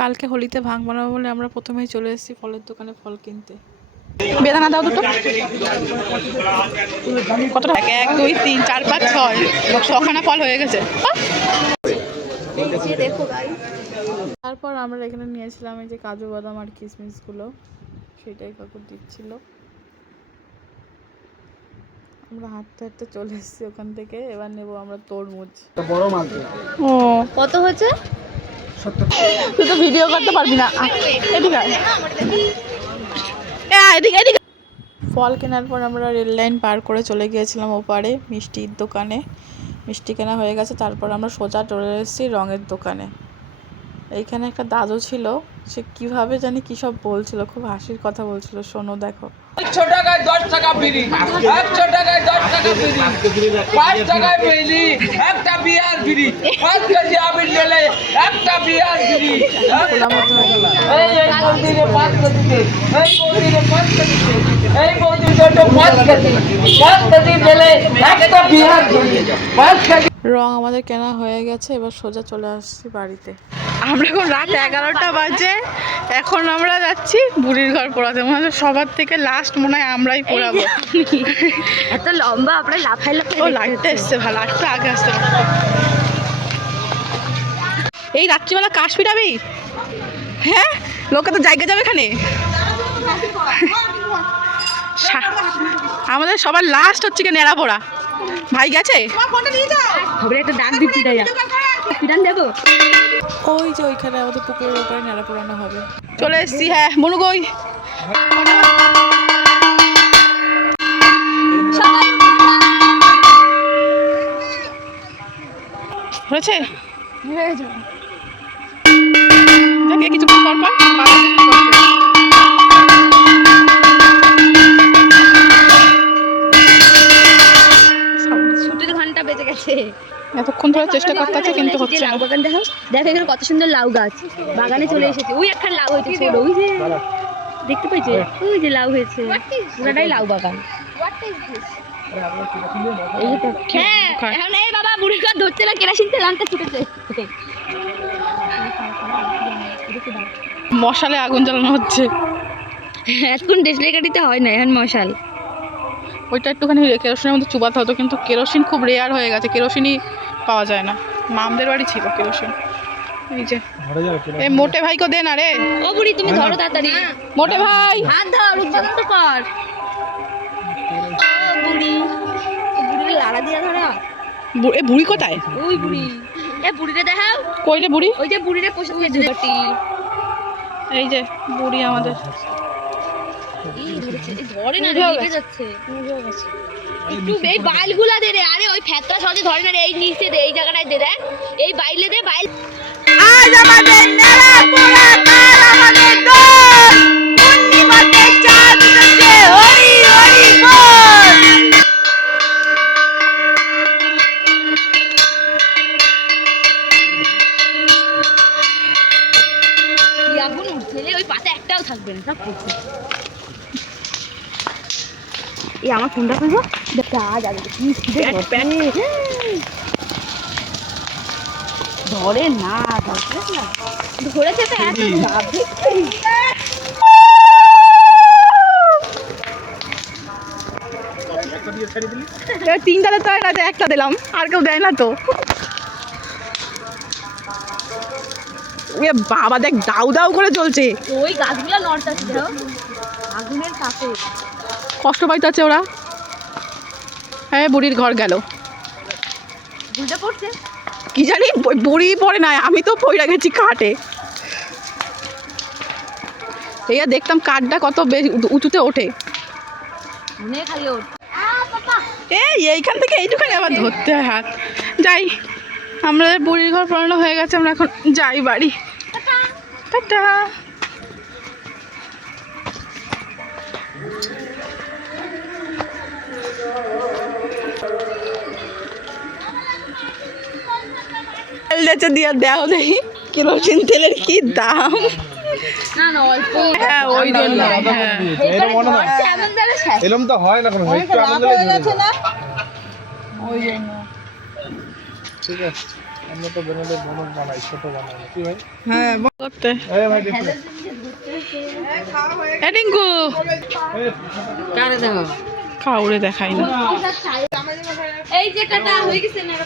কালকে হোলিতে ভাং বানাবো বলে আমরা প্রথমেই চলে এসেছি ফলের দোকানে ফল কিনতে। বেদানা দাও দুটো। কত টাকা? 1 2 3 4 5 6 ছখানা ফল হয়ে গেছে। তারপর আমরা এখানে নিয়েছিলাম এই যে কাজু বাদাম আর কিশমিশগুলো, সেটাই কাকু দিচ্ছিল। আমরা হাঁটতে হাঁটতে চলে এসেছি ওখান থেকে। এবার নেবো আমরা তরমুজ। বড় মাল। ও কত হয়েছে? 70। তুই তো ভিডিও করতে পারবি না। এদিকে এদিকে এদিকে। ফল কেনার পর আমরা রেল লাইন পার করে চলে গিয়েছিলাম ওপারে মিষ্টির দোকানে। মিষ্টি কেনা হয়ে গেছে। তারপর আমরা সোজা চলে এসেছি রঙের দোকানে। এইখানে একটা দাদু ছিল, সে কিভাবে জানি কি সব বলছিল, খুব হাসির কথা বলছিল। শোনো দেখো। 100 টাকায় 10 টাকা ফ্রি, 100 টাকায় 10 টাকা ফ্রি, 5 টাকায় ফ্রি, একটা বিয়ার ফ্রি, 5 কেজি আবির নিলে একটা বিয়ার ফ্রি। এই বৌদিরে 5 কেজি, এই বৌদিরে 5 কেজি, এই বৌদির জন্য 5 কেজি, 5 কেজি নিলে একটা বিয়ার ফ্রি, 5 কেজি। রং আমাদের কেনা হয়ে গেছে। এবার সোজা চলে আসছি বাড়িতে। আমরা এখন রাত 11টা বাজে। এখন আমরা যাচ্ছি বুড়ির ঘর পোড়াতে। মনে হয় সবার থেকে লাস্ট মনে হয় আমরাই পোড়াবো। এত লম্বা আমরা লাফাই লাফাই। ও লাইটটা এসছে ভালো, একটু আগে আসতে পারবো। এই রাত্রিবেলা কাশ পিটাবি? হ্যাঁ, লোকে তো জায়গা যাবে এখানে। আমাদের সবার লাস্ট হচ্ছে কি নেড়া পোড়া। ভাই গেছে? একটা ডাক দিচ্ছি পিটান দেবো। ওই যে ওইখানে আমাদের পুকুরের ওপরে নেড়া পোড়ানো হবে। চলে এসছি। হ্যাঁ মনু কই? হয়েছে দেখে কিছুক্ষণ পর পর ছুটির ঘন্টা বেজে গেছে। এতক্ষণ ধরে চেষ্টা করতে আছে কিন্তু হচ্ছে না। লাউ বাগান দেখো, দেখো এখানে কত সুন্দর লাউ গাছ। বাগানে চলে এসেছে। ওই একখান লাউ হয়েছে ছোট, ওই যে দেখতে পেয়েছে, ওই যে লাউ হয়েছে। পুরাটাই লাউ বাগান। হ্যাঁ এখন এই বাবা বুড়ি ঘর ধরছে না, কেরাসিন তেল আনতে ছুটেছে। মশালে আগুন জ্বালানো হচ্ছে। এখন দেশলাই কাটিতে হয় না, এখন মশাল। ওইটা একটুখানি কেরোসিনের মধ্যে চুবাতে হতো, কিন্তু কেরোসিন খুব রেয়ার হয়ে গেছে। কেরোসিনই পাওয়া যায় না। মামদের বাড়ি ছিল কেরোসিন। এই যে এই মোটে ভাইকে দে না রে। ও বুড়ি তুমি ধরো তাড়াতাড়ি। মোটে ভাই হাত ধর, উদ্বোধন তো কর। ও বুড়ি, বুড়িকে লাড়া দিয়া ধরা। এ বুড়ি কোথায়? ওই বুড়ি, এ বুড়িরে দেখাও। কই রে বুড়ি? ওই যে বুড়িরে পোষা হয়েছে বাটি। এই যে বুড়ি আমাদের। এই ধরেছে, এই ধরে না, লেগে যাচ্ছে। একটু এই বাইলগুলা দে রে। আরে ওই ফেতরা সহজে ধরে না রে। এই নিচে দে, এই জায়গাটায় দে। দেখ এই বাইলে দে, বাইল। আজ আমাদের নেড়া পোড়া, কাল আমাদের দোল। পূর্ণিমাতে চাঁদ উঠেছে, হরি হরি বল। আগুন উঠছে, ওই পাতা একটাও থাকবে না, সব কিছু। এই আমার ফোনটা করবো, কাজ আগে ধরে না, ধরেছে তো তিনটাতে তো হয় না, একটা দিলাম, আর কেউ দেয় না তো। বাবা দেখ দাউ দাউ করে চলছে। ওই গাছগুলো নড়তাছে আগুনের কাছে। কষ্ট পাইতেছে ওরা। হ্যাঁ বুড়ির ঘর গেল। বুড়িটা পড়ছে কি জানি, বুড়ি পড়ে নাই, আমি তো পড়ে গেছি কাঠে। এইয়া দেখতাম কাঠটা কত বেশ উঁচুতে ওঠে। এই এইখান থেকে এইটুখানি আবার ধরতে হয় হাত। যাই, আমাদের বুড়ির ঘর পড়ানো হয়ে গেছে। আমরা এখন যাই বাড়ি। টাটা। দিয়ে দেও দেখি কেরোসিন তেলের কি দাম। হ্যাঁ ওই জন্য এরকম তো হয় না কোনো। ওই জন্য ঠিক আছে। আমরা তো বেনাদের বনক বানাই, ছোট বানাই না। কি ভাই? হ্যাঁ করতে এই ভাই দেখো। টিঙ্কু কারে দেখো কাউরে দেখাই না এই যে টাটা হয়ে গেছে না